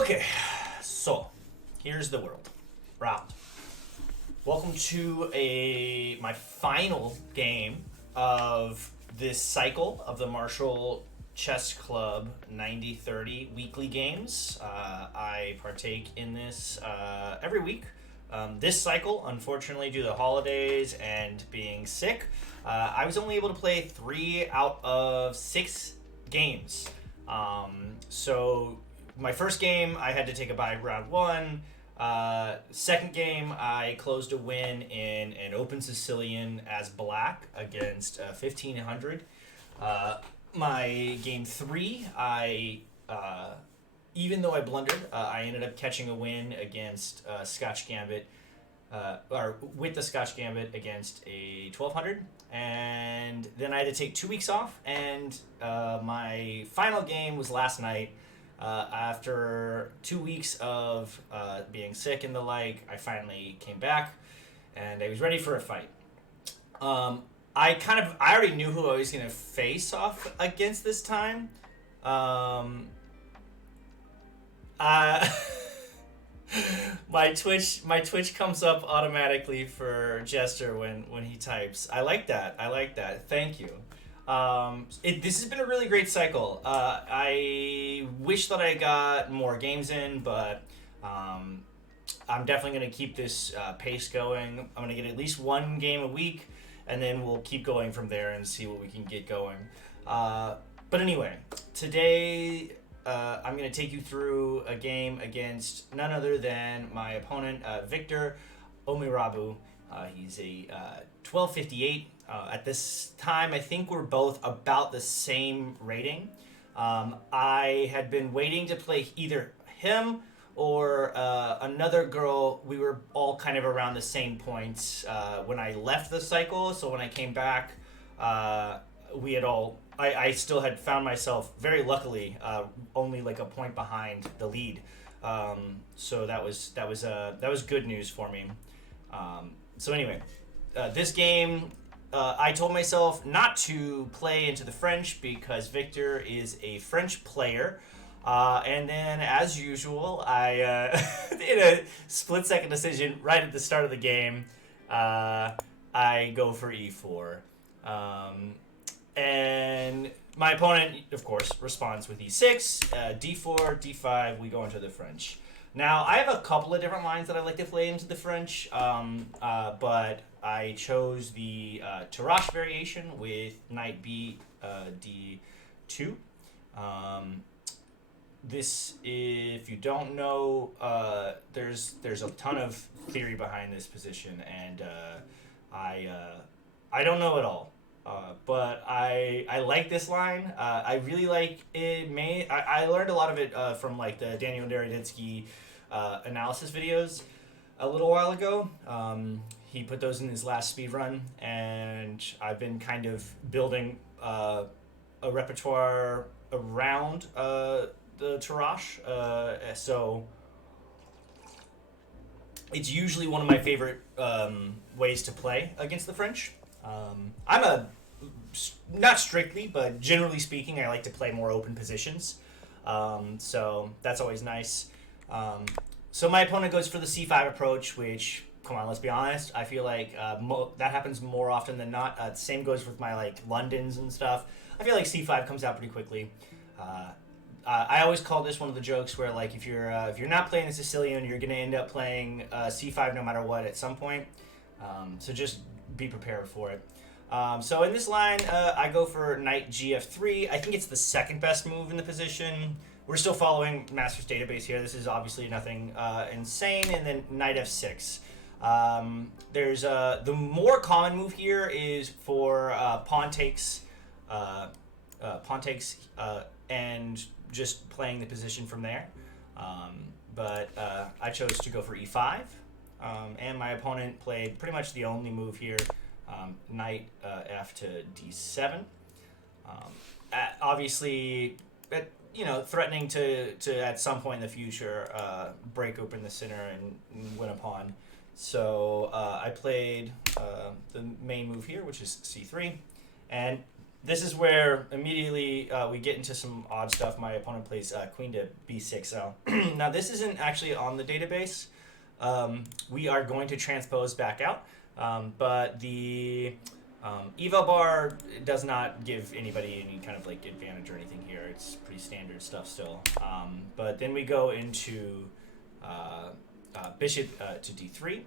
Okay, so here's the world round. Welcome to my final game of this cycle of the Marshall Chess Club 90-30 weekly games. I partake in this every week. This cycle, unfortunately, due to the holidays and being sick, I was only able to play 3 out of 6 games. So my first game, I had to take a bye round 1. Second game, I closed a win in an Open Sicilian as black against 1500. My game 3, even though I blundered, I ended up catching a win against Scotch Gambit, or with the Scotch Gambit against a 1200. And then I had to take 2 weeks off, and my final game was last night. After 2 weeks of being sick and the like, I finally came back, and I was ready for a fight. I already knew who I was going to face off against this time. My Twitch comes up automatically for Jester when he types. I like that. Thank you. This has been a really great cycle. I wish that I got more games in, but I'm definitely going to keep this pace going. I'm going to get at least one game a week, and then we'll keep going from there and see what we can get going. But anyway, today I'm going to take you through a game against none other than my opponent, Victor Omirabu. He's a 1258. At this time, I think we're both about the same rating. I had been waiting to play either him or another girl. We were all kind of around the same points when I left the cycle. So when I came back, we had all. I still had found myself very luckily only like a point behind the lead. So that was good news for me. So anyway, this game. I told myself not to play into the French because Victor is a French player. And then, as usual, I in a split-second decision right at the start of the game, I go for e4. And my opponent, of course, responds with e6, d4, d5, we go into the French. Now, I have a couple of different lines that I like to play into the French, but I chose the Tarrasch variation with knight b d2. This, if you don't know, there's a ton of theory behind this position, and I don't know it all. But I like this line. I really like it. I learned a lot of it from like the Daniel Naroditsky analysis videos a little while ago. He put those in his last speed run, and I've been kind of building a repertoire around the Tarrasch. So it's usually one of my favorite ways to play against the French. Not strictly, but generally speaking, I like to play more open positions. So that's always nice. So my opponent goes for the c5 approach, which, come on, let's be honest, I feel like that happens more often than not. Same goes with my like Londons and stuff. I feel like c5 comes out pretty quickly. I always call this one of the jokes where like if you're not playing a Sicilian, you're gonna end up playing c5 no matter what at some point. So just be prepared for it. So in this line, I go for knight gf3. I think it's the second best move in the position. We're still following Master's database here. This is obviously nothing insane. And then knight f6. There's the more common move here is for pawn takes, and just playing the position from there. But I chose to go for e5, and my opponent played pretty much the only move here. Knight f to d7. Obviously, threatening to at some point in the future break open the center and win a pawn. So I played the main move here, which is c3, and this is where immediately we get into some odd stuff. My opponent plays queen to b6. So now this isn't actually on the database. We are going to transpose back out, but the eval bar does not give anybody any kind of like advantage or anything here. It's pretty standard stuff still. But then we go into bishop to d3.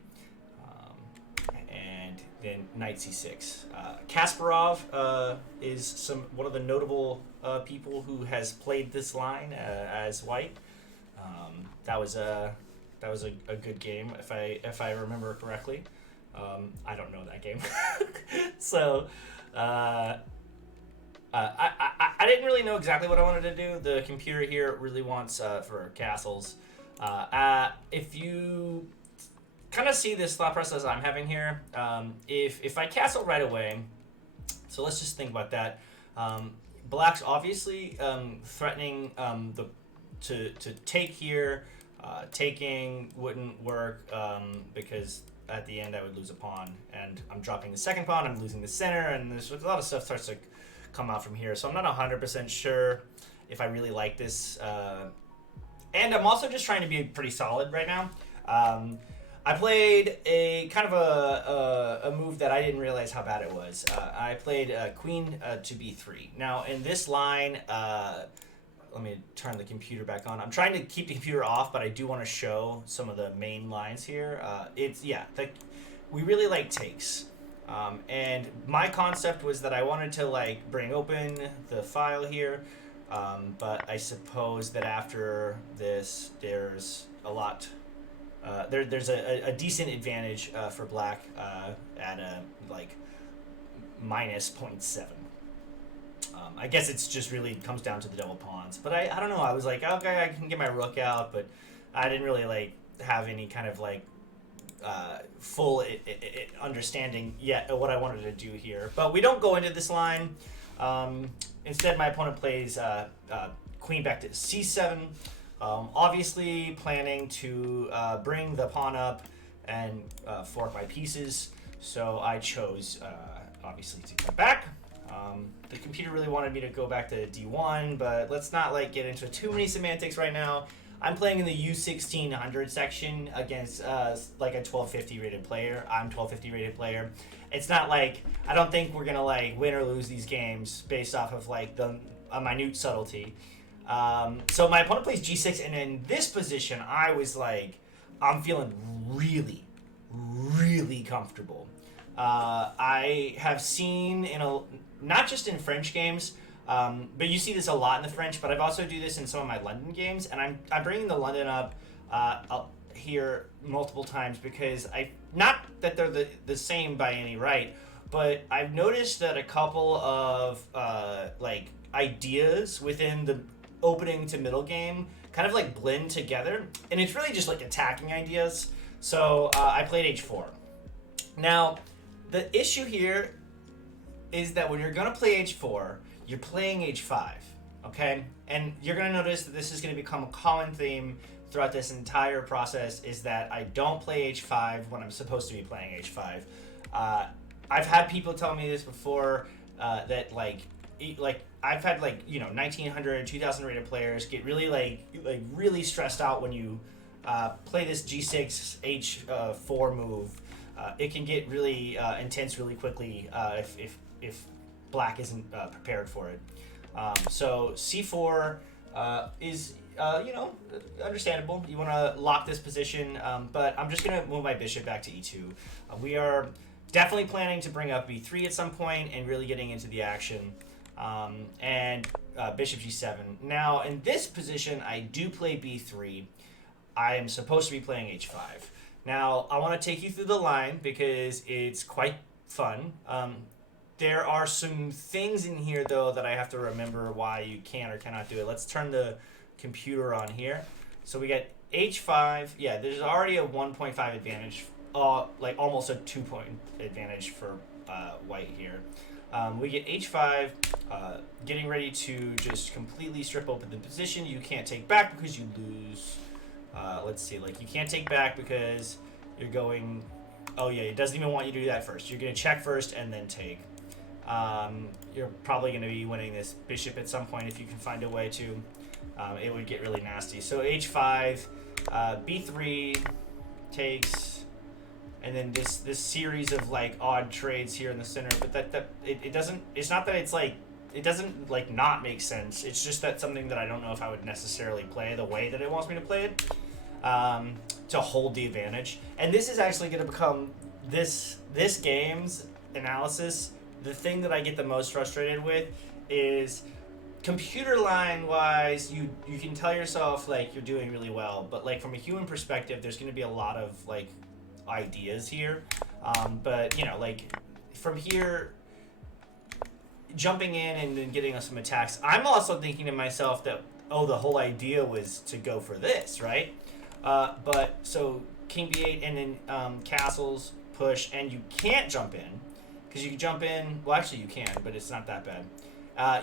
And then knight c6. Kasparov is one of the notable people who has played this line as white. That was a good game if I remember correctly. I don't know that game, so I didn't really know exactly what I wanted to do. The computer here really wants for castles. If you kind of see this thought process I'm having here. If I castle right away, so let's just think about that. Black's obviously threatening to take here. Taking wouldn't work because at the end I would lose a pawn, and I'm dropping the second pawn. I'm losing the center, and there's a lot of stuff starts to come out from here. So I'm not 100% sure if I really like this. And I'm also just trying to be pretty solid right now. I played a kind of a move that I didn't realize how bad it was. I played queen to b3. Now, in this line, let me turn the computer back on. I'm trying to keep the computer off, but I do want to show some of the main lines here. We really like takes. And my concept was that I wanted to like bring open the file here, but I suppose that after this, there's a lot... there's a decent advantage for black at a like minus 0.7. I guess it's just really comes down to the double pawns. But I don't know. I was like, okay, I can get my rook out, but I didn't really like have any kind of like full understanding yet of what I wanted to do here. But we don't go into this line. Instead, my opponent plays queen back to c7. Obviously planning to bring the pawn up and fork my pieces, so I chose obviously to come back. The computer really wanted me to go back to d1, but let's not like get into too many semantics right now. I'm playing in the U1600 section against like a 1250 rated player. I'm 1250 rated player. It's not like I don't think we're gonna like win or lose these games based off of like the a minute subtlety. So my opponent plays g6, and in this position, I was like, I'm feeling really, really comfortable. I have seen not just in French games, but you see this a lot in the French, but I've also do this in some of my London games, and I'm bringing the London up here multiple times because not that they're the same by any right, but I've noticed that a couple of like ideas within the opening to middle game kind of like blend together, and it's really just like attacking ideas. So I played h4. Now the issue here is that when you're gonna play h4, you're playing h5, okay? And you're gonna notice that this is gonna become a common theme throughout this entire process, is that I don't play h5 when I'm supposed to be playing h5. I've had people tell me this before, that like I've had like 1900, 2000 rated players get really like really stressed out when you play this g6 h4 move. It can get really intense really quickly if black isn't prepared for it. So c4 is understandable. You want to lock this position, but I'm just gonna move my bishop back to e2. We are definitely planning to bring up b3 at some point and really getting into the action. And bishop g7. Now in this position, I do play b3. I am supposed to be playing h5. Now I want to take you through the line because it's quite fun. There are some things in here though that I have to remember why you can or cannot do it. Let's turn the computer on here. So we get h5. Yeah, there's already a 1.5 advantage, like almost a 2-point advantage for white here. We get h5, getting ready to just completely strip open the position. You can't take back because you lose. Let's see, like you can't take back because you're going, oh yeah, it doesn't even want you to do that first. You're gonna check first and then take. You're probably going to be winning this bishop at some point if you can find a way to. It would get really nasty. So h5, b3 takes, and then this series of like odd trades here in the center. But it doesn't. It's not that it's like it doesn't like not make sense. It's just that something that I don't know if I would necessarily play the way that it wants me to play it, to hold the advantage. And this is actually going to become this game's analysis. The thing that I get the most frustrated with is computer line wise, you can tell yourself like you're doing really well, but like from a human perspective, there's going to be a lot of like ideas here. But you know, like from here, jumping in and then getting us some attacks, I'm also thinking to myself that, oh, the whole idea was to go for this, right? But so king b8 and then castles push, and you can't jump in because you can jump in. Well, actually you can, but it's not that bad.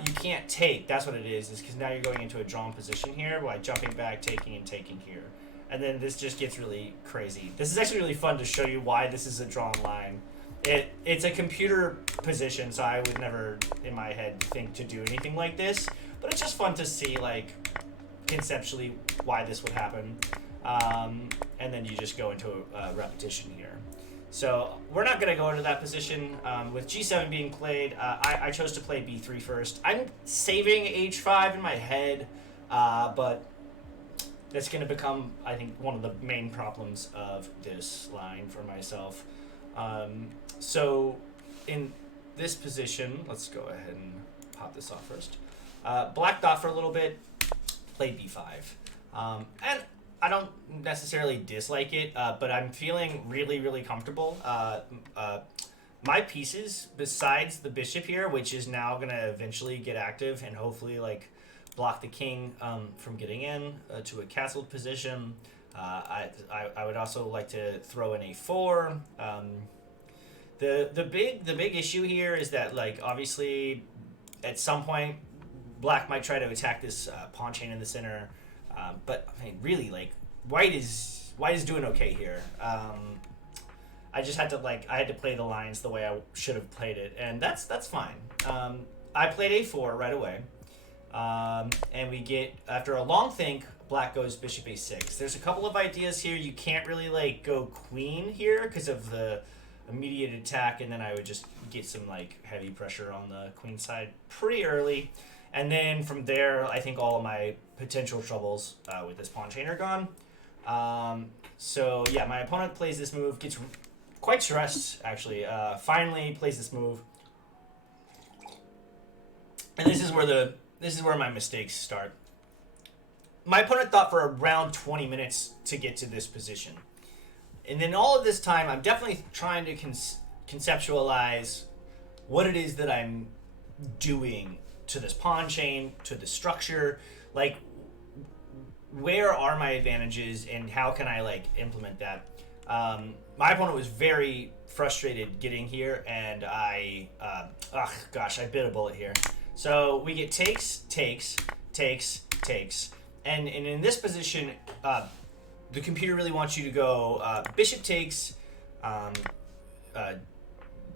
You can't take. That's what it is because now you're going into a drawn position here by jumping back, taking, and taking here. And then this just gets really crazy. This is actually really fun to show you why this is a drawn line. It's a computer position, so I would never, in my head, think to do anything like this. But it's just fun to see, like, conceptually why this would happen. And then you just go into a repetition here. So we're not going to go into that position. With g7 being played, I chose to play b3 first. I'm saving h5 in my head, but that's going to become, I think, one of the main problems of this line for myself. So in this position, let's go ahead and pop this off first. Black thought for a little bit, played b5. And I don't necessarily dislike it, but I'm feeling really, really comfortable. My pieces, besides the bishop here, which is now going to eventually get active and hopefully like block the king from getting in to a castled position. I would also like to throw in a4. The big issue here is that like obviously at some point black might try to attack this pawn chain in the center. But I mean, really, like white is doing okay here. I just had to play the lines the way I should have played it, and that's fine. I played a4 right away, and we get, after a long think, black goes bishop a6. There's a couple of ideas here. You can't really like go queen here because of the immediate attack, and then I would just get some like heavy pressure on the queen side pretty early. And then from there, I think all of my potential troubles with this pawn chain are gone. So yeah, my opponent plays this move, gets quite stressed actually. Finally plays this move, and this is where my mistakes start. My opponent thought for around 20 minutes to get to this position, and then all of this time, I'm definitely trying to conceptualize what it is that I'm doing to this pawn chain, to the structure, like where are my advantages and how can I like implement that. My opponent was very frustrated getting here, and I bit a bullet here. So we get takes, and in this position, the computer really wants you to go bishop takes,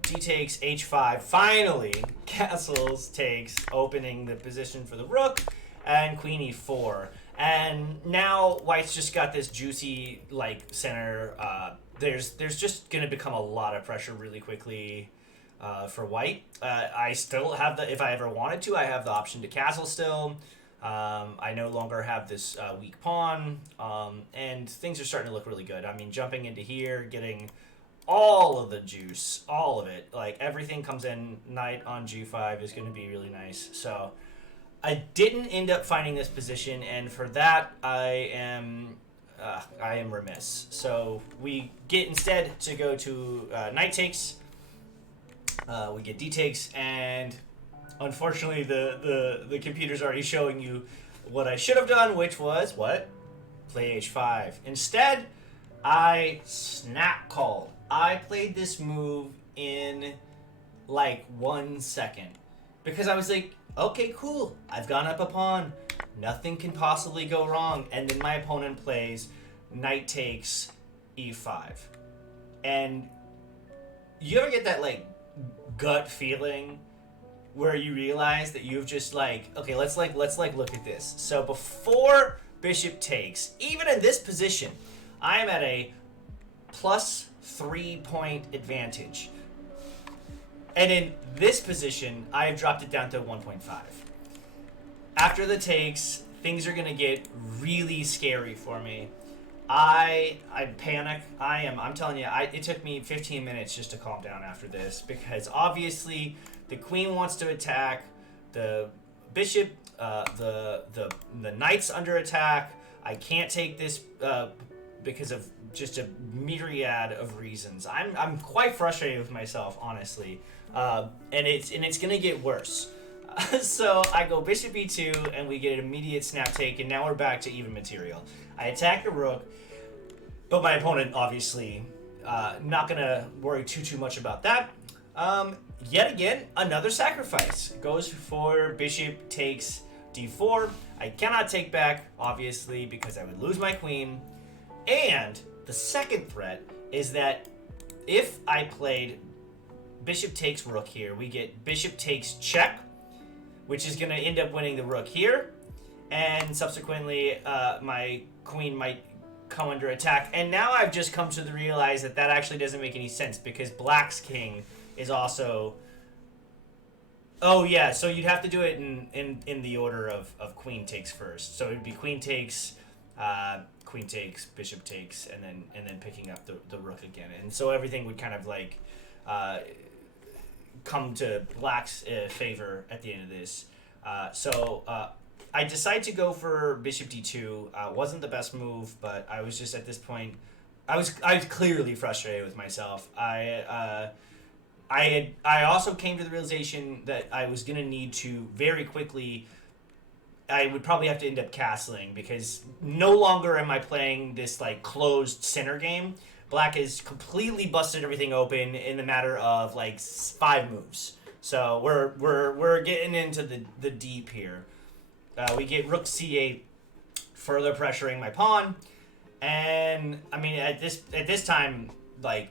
d takes, h5, finally castles takes, opening the position for the rook, and queen e4. And now white's just got this juicy like center. There's just gonna become a lot of pressure really quickly for white. I still have if I ever wanted to, I have the option to castle still. I no longer have this weak pawn, and things are starting to look really good. I mean, jumping into here, getting all of the juice, all of it, like everything comes in. Knight on g5 is going to be really nice. So I didn't end up finding this position, and for that I am remiss. So we get instead to go to knight takes. We get d takes, and unfortunately the computer's already showing you what I should have done, which was what? Play h5. Instead, I snap called. I played this move in like 1 second because I was like, okay, cool. I've gone up a pawn. Nothing can possibly go wrong. And then my opponent plays knight takes e5. And you ever get that like gut feeling where you realize that you've just like, okay, let's look at this. So before bishop takes, even in this position, I am at a plus 3-point advantage. And in this position, I have dropped it down to 1.5. After the takes, things are going to get really scary for me. I panic. I'm telling you, it took me 15 minutes just to calm down after this, because obviously the queen wants to attack, the bishop, the knight's under attack. I can't take this because of just a myriad of reasons. I'm quite frustrated with myself, honestly, and it's gonna get worse. So I go bishop e2, and we get an immediate snap take, and now we're back to even material. I attack the rook, but my opponent obviously not gonna worry too much about that. Yet again, another sacrifice goes for bishop takes d4. I cannot take back, obviously, because I would lose my queen. And the second threat is that if I played bishop takes rook here, we get bishop takes check, which is going to end up winning the rook here, and subsequently my queen might come under attack. And now I've just come to realize that actually doesn't make any sense, because black's king is also... Oh yeah, so you'd have to do it in the order of queen takes first. So it would be queen takes, bishop takes, and then picking up the rook again. And so everything would kind of like come to black's favor at the end of this. So I decided to go for bishop d2. Wasn't the best move, but I was just at this point, I was clearly frustrated with myself. I also came to the realization that I was going to need to very quickly, I would probably have to end up castling, because no longer am I playing this like closed center game. Black has completely busted everything open in the matter of like 5 moves. So we're getting into the deep here. We get rook c8, further pressuring my pawn, and I mean at this time, like,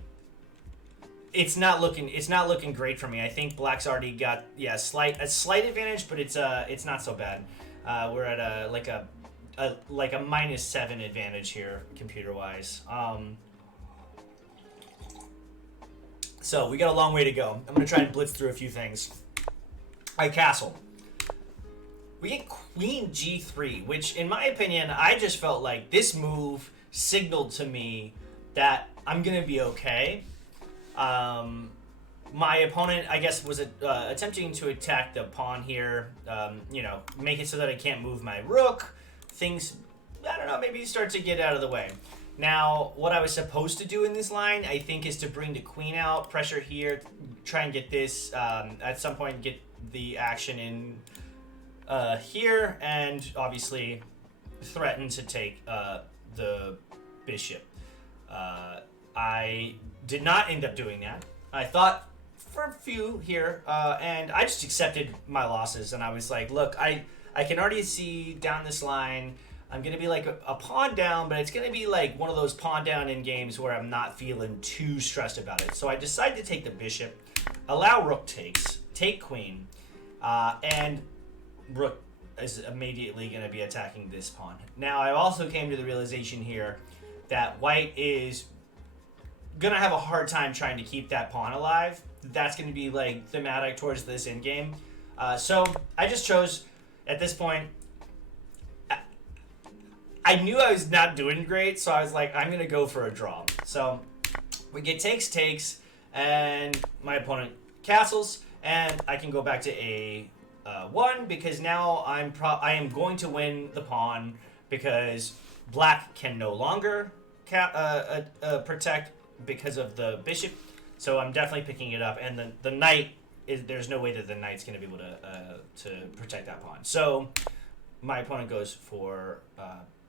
it's not looking great for me. I think black's already got a slight advantage, but it's not so bad. We're at a -7 advantage here computer wise. So we got a long way to go. I'm gonna try and blitz through a few things. I castle. We get queen g3, which in my opinion, I just felt like this move signaled to me that I'm gonna be okay. My opponent, I guess, was attempting to attack the pawn here, make it so that I can't move my rook. Things, I don't know, maybe start to get out of the way. Now, what I was supposed to do in this line, I think, is to bring the queen out, pressure here, try and get this, at some point, get the action in here, and obviously threaten to take the bishop. I did not end up doing that. I thought for a few here, and I just accepted my losses, and I was like, look, I can already see down this line, I'm going to be like a pawn down, but it's going to be like one of those pawn down in games where I'm not feeling too stressed about it. So I decided to take the bishop, allow rook takes, take queen, and rook is immediately going to be attacking this pawn. Now, I also came to the realization here that white is gonna have a hard time trying to keep that pawn alive. That's gonna be like thematic towards this endgame. So I just chose, at this point, I knew I was not doing great, so I was like, I'm gonna go for a draw. So we get takes, and my opponent castles, and I can go back to a1, because now I am going to win the pawn, because black can no longer protect because of the bishop, so I'm definitely picking it up, and the knight there's no way that the knight's going to be able to protect that pawn. So my opponent goes for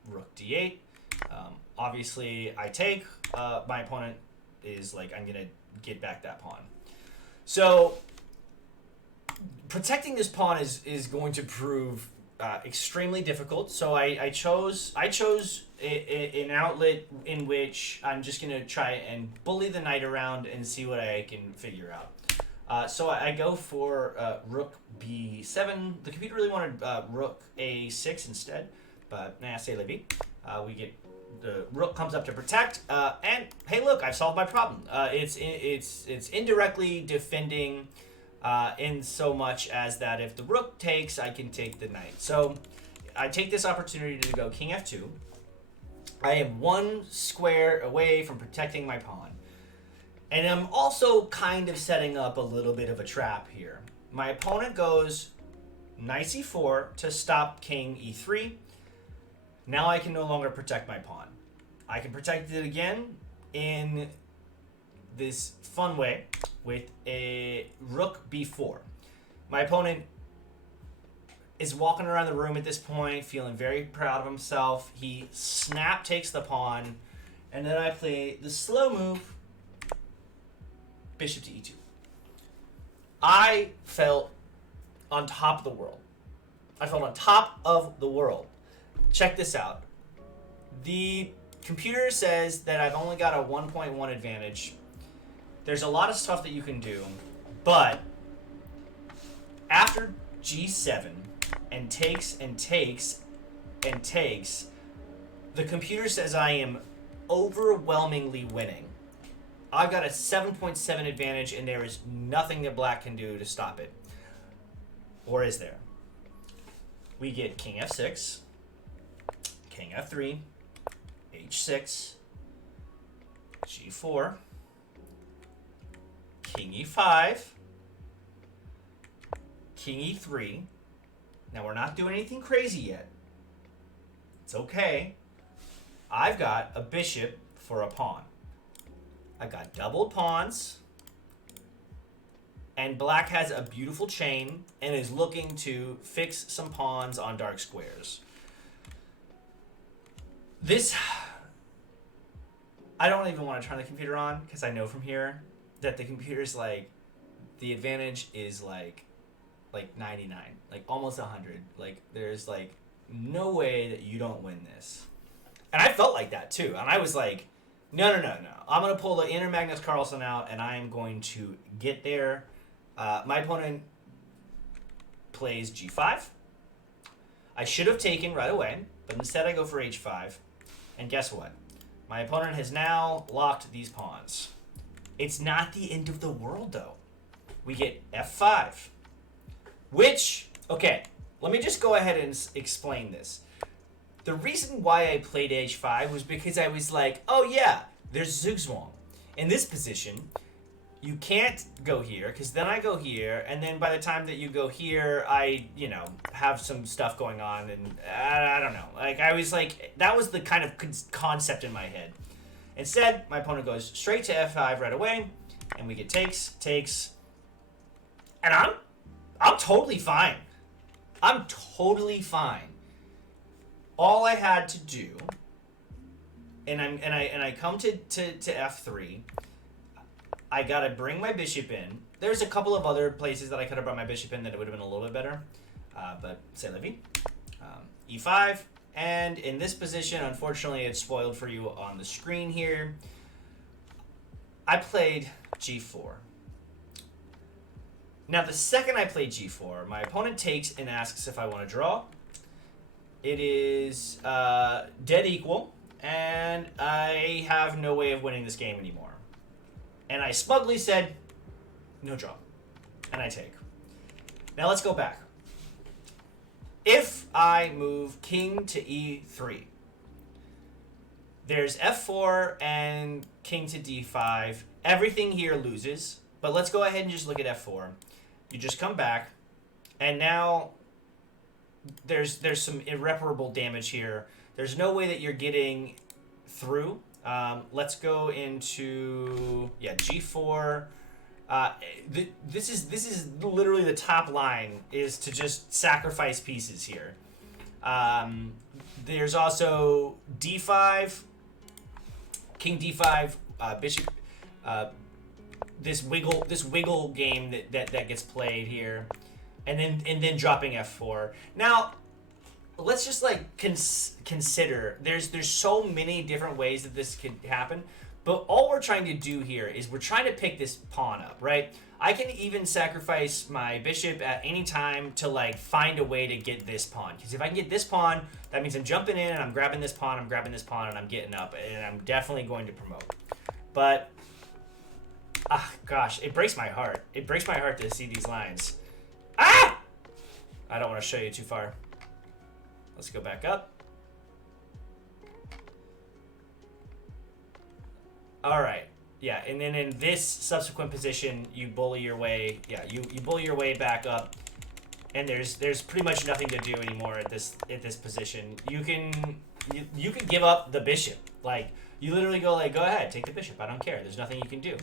rook d8. Obviously, I take. My opponent is like, I'm going to get back that pawn. So protecting this pawn is going to prove extremely difficult. So I chose an outlet in which I'm just going to try and bully the knight around and see what I can figure out. So I go for rook b7. The computer really wanted rook a6 instead, but nah, c'est la vie. We get the rook comes up to protect, and hey, look, I've solved my problem. It's indirectly defending, in so much as that if the rook takes, I can take the knight. So I take this opportunity to go king f2. I am one square away from protecting my pawn. And I'm also kind of setting up a little bit of a trap here. My opponent goes knight c4 to stop king e3. Now I can no longer protect my pawn. I can protect it again in this fun way with a rook b4. My opponent is walking around the room at this point, feeling very proud of himself. He snap takes the pawn, and then I play the slow move, bishop to e2. I felt on top of the world. I felt on top of the world. Check this out. The computer says that I've only got a 1.1 advantage. There's a lot of stuff that you can do, but after g7 and takes and takes and takes, the computer says I am overwhelmingly winning. I've got a 7.7 advantage, and there is nothing that black can do to stop it. Or is there? We get king f6, king f3, h6, g4, king e5, king e3. Now, we're not doing anything crazy yet. It's okay. I've got a bishop for a pawn. I've got doubled pawns. And black has a beautiful chain and is looking to fix some pawns on dark squares. This, I don't even want to turn the computer on because I know from here that the computer's like, the advantage is like 99, like almost 100. Like there's like no way that you don't win this. And I felt like that too. And I was like, no. I'm going to pull the inner Magnus Carlsen out and I am going to get there. My opponent plays g5. I should have taken right away, but instead I go for h5. And guess what? My opponent has now locked these pawns. It's not the end of the world, though. We get f5. Which, okay, let me just go ahead and explain this. The reason why I played h5 was because I was like, oh yeah, there's Zugzwang. In this position, you can't go here, because then I go here, and then by the time that you go here, I, have some stuff going on, and I don't know. Like, I was like, that was the kind of concept in my head. Instead, my opponent goes straight to f5 right away, and we get takes, and I'm totally fine. I'm totally fine. All I had to do, and I come to f3. I gotta bring my bishop in. There's a couple of other places that I could have brought my bishop in that it would have been a little bit better, but c'est la vie. E5, and in this position, unfortunately, it's spoiled for you on the screen here. I played g4. Now, the second I play g4, my opponent takes and asks if I want to draw. It is dead equal, and I have no way of winning this game anymore. And I smugly said, no draw. And I take. Now let's go back. If I move king to e3, there's f4 and king to d5. Everything here loses. But let's go ahead and just look at f4. You just come back. And now there's some irreparable damage here. There's no way that you're getting through. Let's go into g4. This is literally the top line is to just sacrifice pieces here. There's also d5, king d5, bishop. This wiggle game that gets played here, and then dropping f4. Now, let's just like consider there's so many different ways that this could happen, But all we're trying to do here is we're trying to pick this pawn up, right? I can even sacrifice my bishop at any time to like find a way to get this pawn. Because if I can get this pawn, that means I'm jumping in and I'm grabbing this pawn, I'm grabbing this pawn, and I'm getting up. And I'm definitely going to promote. But, gosh, it breaks my heart. It breaks my heart to see these lines. Ah! I don't want to show you too far. Let's go back up. All right. Yeah, and then in this subsequent position, you bully your way. Yeah, you bully your way back up, and there's pretty much nothing to do anymore at this position. You can give up the bishop. Like you literally go ahead, take the bishop. I don't care. There's nothing you can do.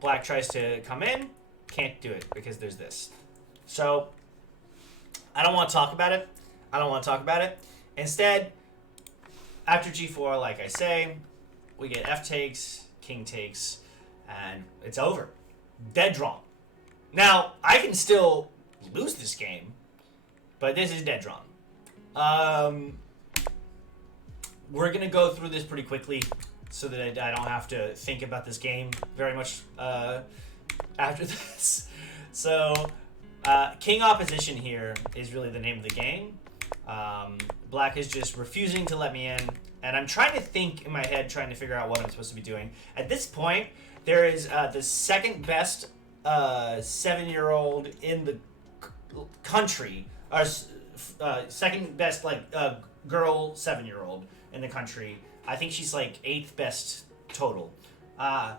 Black tries to come in, can't do it because there's this. So I don't want to talk about it. Instead, after g4, like I say, we get f takes. King takes, and it's over. Dead drawn. Now, I can still lose this game, but this is dead drawn. We're going to go through this pretty quickly so that I don't have to think about this game very much after this. So, king opposition here is really the name of the game. Black is just refusing to let me in. And I'm trying to think in my head, trying to figure out what I'm supposed to be doing. At this point, there is the second best 7-year-old in the country, or second best girl 7-year-old in the country. I think she's like 8th best total. The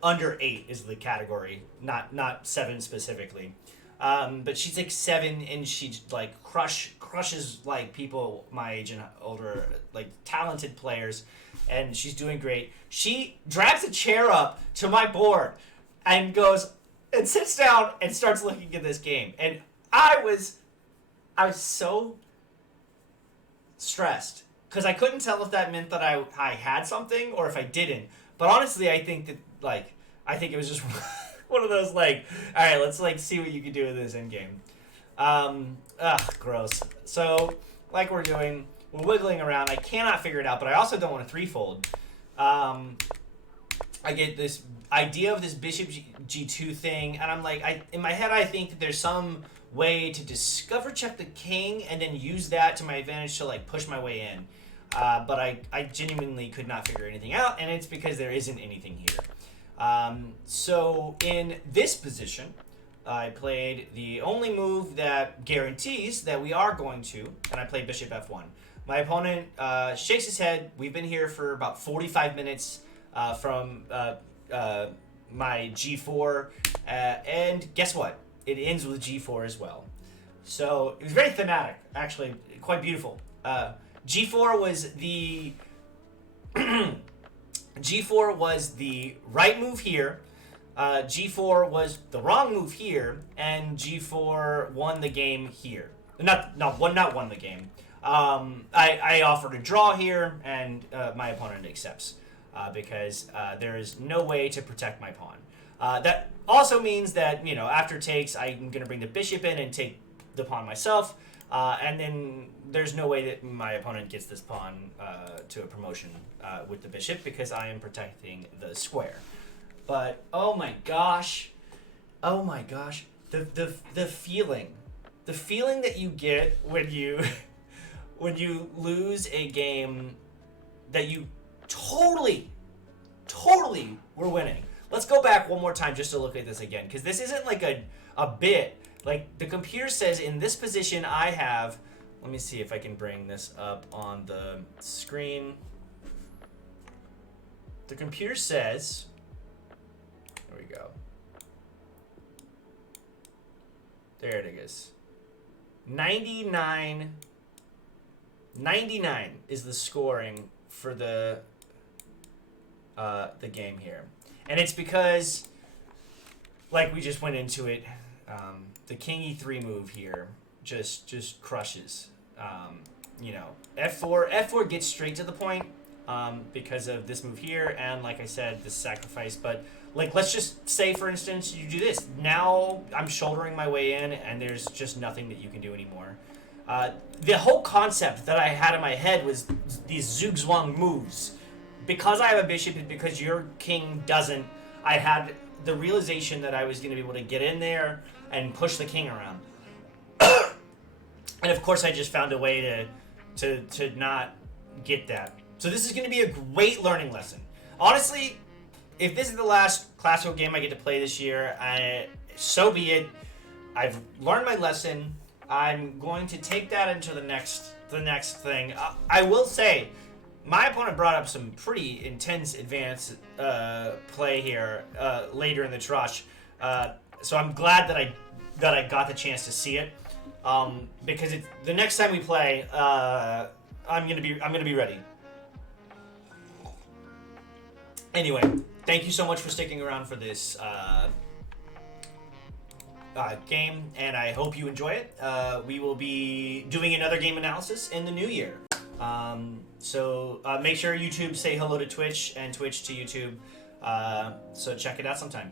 under 8 is the category, not 7 specifically. But she's like 7, and she like crushes like people my age and older, like talented players, and she's doing great. She drags a chair up to my board and goes and sits down and starts looking at this game, and I was so stressed because I couldn't tell if that meant that I had something or if I didn't. But honestly, I think it was just one of those, like, all right, let's, like, see what you can do with this endgame. Gross. So, like we're doing, we're wiggling around. I cannot figure it out, but I also don't want to threefold. I get this idea of this bishop G2 thing, and I'm like, in my head, I think that there's some way to discover check the king and then use that to my advantage to, like, push my way in. But I genuinely could not figure anything out, and it's because there isn't anything here. So in this position, I played the only move that guarantees that we are going to, and I played bishop f1. My opponent shakes his head. We've been here for about 45 minutes from my g4, and guess what? It ends with g4 as well. So it was very thematic, actually, quite beautiful. G4 was the G4 was the right move here, G4 was the wrong move here, and G4 won the game here. Not won the game. I offered a draw here, and my opponent accepts because there is no way to protect my pawn. That also means that, after takes, I'm going to bring the bishop in and take the pawn myself. And then there's no way that my opponent gets this pawn to a promotion with the bishop because I am protecting the square. But oh my gosh, the feeling that you get when you lose a game that you totally were winning. Let's go back one more time just to look at this again, because this isn't like a bit. Like, the computer says in this position I have, let me see if I can bring this up on the screen. The computer says, there we go. There it is. 99 is the scoring for the game here. And it's because, like we just went into it, the king e3 move here just crushes. F4 gets straight to the point because of this move here, and like I said, this sacrifice. But like, let's just say, for instance, you do this. Now I'm shouldering my way in, and there's just nothing that you can do anymore. The whole concept that I had in my head was these Zugzwang moves. Because I have a bishop and because your king doesn't, I had the realization that I was going to be able to get in there and push the king around. And of course, I just found a way to not get that. So this is going to be a great learning lesson. Honestly, if this is the last classical game I get to play this year, so be it. I've learned my lesson. I'm going to take that into the next thing. I will say, my opponent brought up some pretty intense advanced play here later in the Trush. So I'm glad that I got the chance to see it. Because the next time we play, I'm gonna be ready. Anyway, thank you so much for sticking around for this game, and I hope you enjoy it. We will be doing another game analysis in the new year. So make sure YouTube say hello to Twitch and Twitch to YouTube. So check it out sometime.